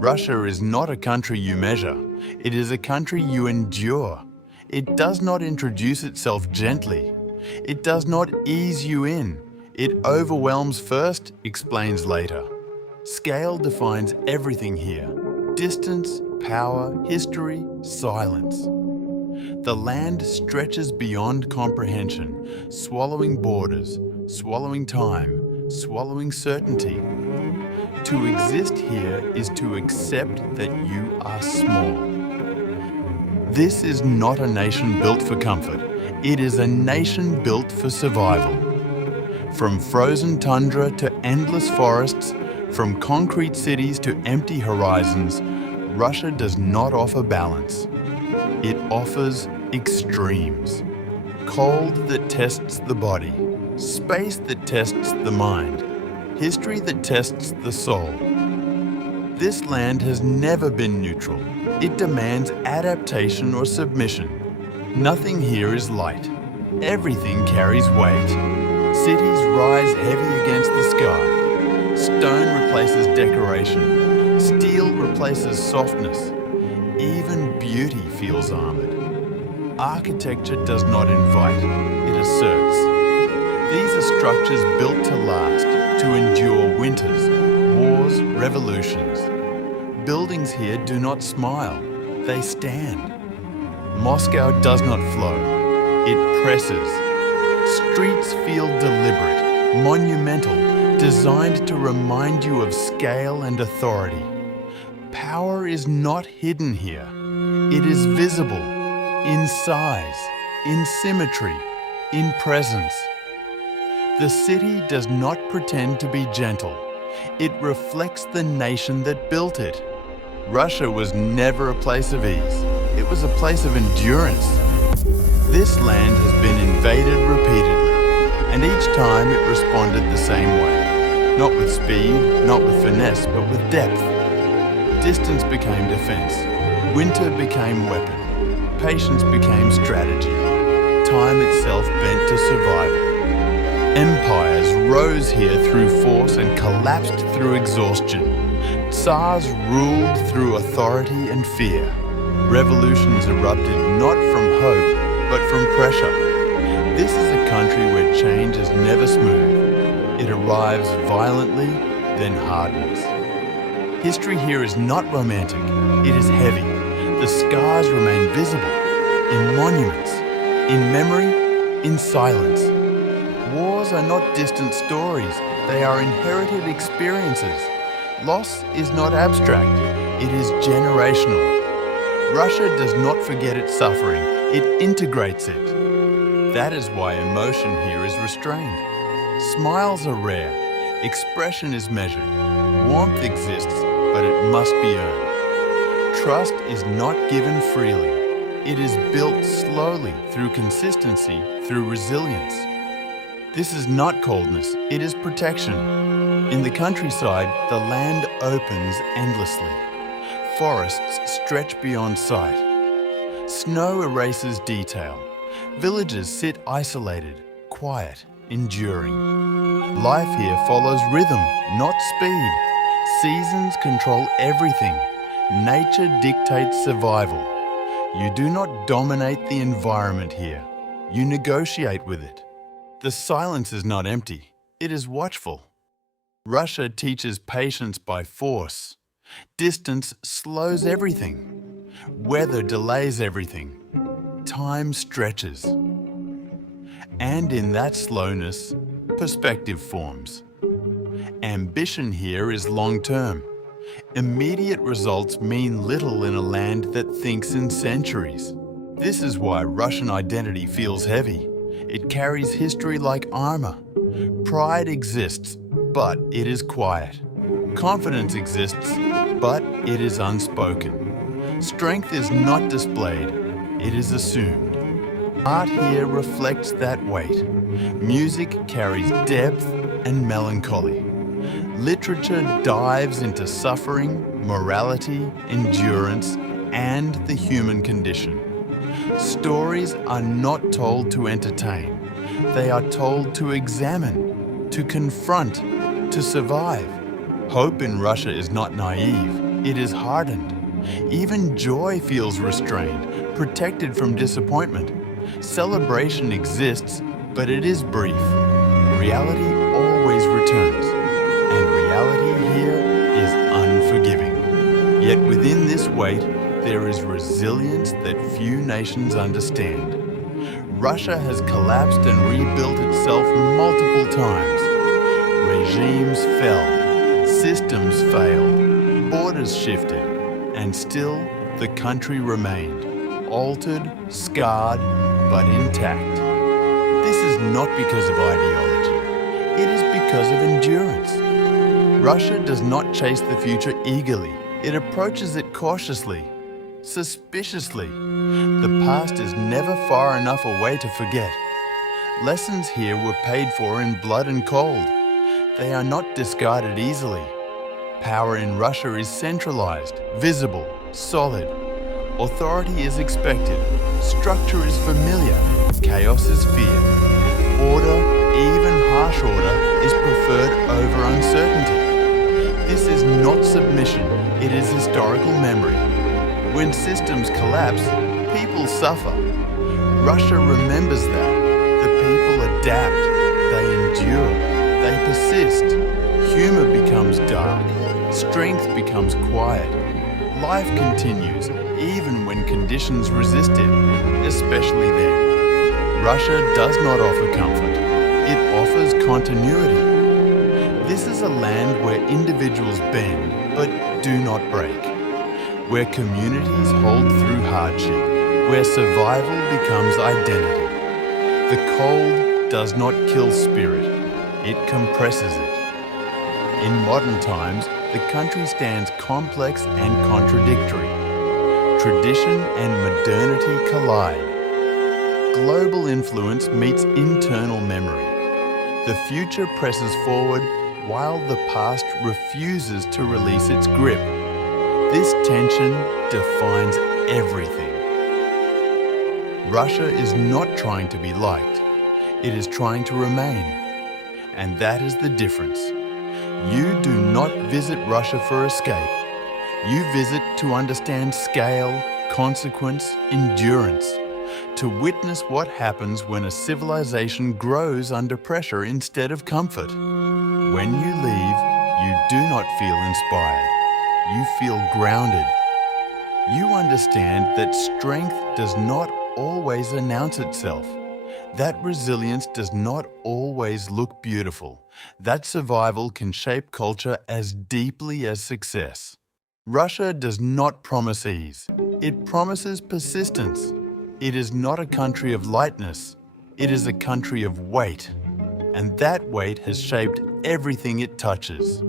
Russia is not a country you measure. It is a country you endure. It does not introduce itself gently. It does not ease you in. It overwhelms first, explains later. Scale defines everything here. Distance, power, history, silence. The land stretches beyond comprehension, swallowing borders, swallowing time, swallowing certainty. To exist here is to accept that you are small. This is not a nation built for comfort. It is a nation built for survival. From frozen tundra to endless forests, from concrete cities to empty horizons, Russia does not offer balance. It offers extremes. Cold that tests the body, space that tests the mind, history that tests the soul. This land has never been neutral. It demands adaptation or submission. Nothing here is light. Everything carries weight. Cities rise heavy against the sky. Stone replaces decoration. Steel replaces softness. Even beauty feels armored. Architecture does not invite, it asserts. These are structures built to last, to endure winters, wars, revolutions. Buildings here do not smile, they stand. Moscow does not flow, it presses. Streets feel deliberate, monumental, designed to remind you of scale and authority. Power is not hidden here. It is visible, in size, in symmetry, in presence. The city does not pretend to be gentle. It reflects the nation that built it. Russia was never a place of ease. It was a place of endurance. This land has been invaded repeatedly, and each time it responded the same way. Not with speed, not with finesse, but with depth. Distance became defense. Winter became weapon. Patience became strategy. Time itself bent to survival. Empires rose here through force and collapsed through exhaustion. Tsars ruled through authority and fear. Revolutions erupted not from hope, but from pressure. This is a country where change is never smooth. It arrives violently, then hardens. History here is not romantic, it is heavy. The scars remain visible, in monuments, in memory, in silence. Wars are not distant stories, they are inherited experiences. Loss is not abstract, it is generational. Russia does not forget its suffering, it integrates it. That is why emotion here is restrained. Smiles are rare, expression is measured, warmth exists, but it must be earned. Trust is not given freely. It is built slowly through consistency, through resilience. This is not coldness, it is protection. In the countryside, the land opens endlessly. Forests stretch beyond sight. Snow erases detail. Villages sit isolated, quiet, enduring. Life here follows rhythm, not speed. Seasons control everything. Nature dictates survival. You do not dominate the environment here. You negotiate with it. The silence is not empty. It is watchful. Russia teaches patience by force. Distance slows everything. Weather delays everything. Time stretches. And in that slowness, perspective forms. Ambition here is long-term. Immediate results mean little in a land that thinks in centuries. This is why Russian identity feels heavy. It carries history like armor. Pride exists, but it is quiet. Confidence exists, but it is unspoken. Strength is not displayed, it is assumed. Art here reflects that weight. Music carries depth and melancholy. Literature dives into suffering, morality, endurance, and the human condition. Stories are not told to entertain. They are told to examine, to confront, to survive. Hope in Russia is not naive. It is hardened. Even joy feels restrained, protected from disappointment. Celebration exists, but it is brief. Reality always returns, and reality here is unforgiving. Yet within this weight, there is resilience that few nations understand. Russia has collapsed and rebuilt itself multiple times. Regimes fell, systems failed, borders shifted, and still the country remained, altered, scarred, but intact. This is not because of ideology, it is because of endurance. Russia does not chase the future eagerly, it approaches it cautiously, suspiciously. The past is never far enough away to forget. Lessons here were paid for in blood and cold. They are not discarded easily. Power in Russia is centralized, visible, solid. Authority is expected. Structure is familiar. Chaos is feared. Order, even harsh order, is preferred over uncertainty. This is not submission, it is historical memory. When systems collapse, people suffer. Russia remembers that. The people adapt, they endure, they persist. Humor becomes dark, strength becomes quiet. Life continues, even when conditions resist it, especially then. Russia does not offer comfort, it offers continuity. This is a land where individuals bend, but do not break. Where communities hold through hardship, where survival becomes identity. The cold does not kill spirit, it compresses it. In modern times, the country stands complex and contradictory. Tradition and modernity collide. Global influence meets internal memory. The future presses forward while the past refuses to release its grip. This tension defines everything. Russia is not trying to be liked. It is trying to remain. And that is the difference. You do not visit Russia for escape. You visit to understand scale, consequence, endurance. To witness what happens when a civilization grows under pressure instead of comfort. When you leave, you do not feel inspired. You feel grounded. You understand that strength does not always announce itself. That resilience does not always look beautiful. That survival can shape culture as deeply as success. Russia does not promise ease. It promises persistence. It is not a country of lightness. It is a country of weight. And that weight has shaped everything it touches.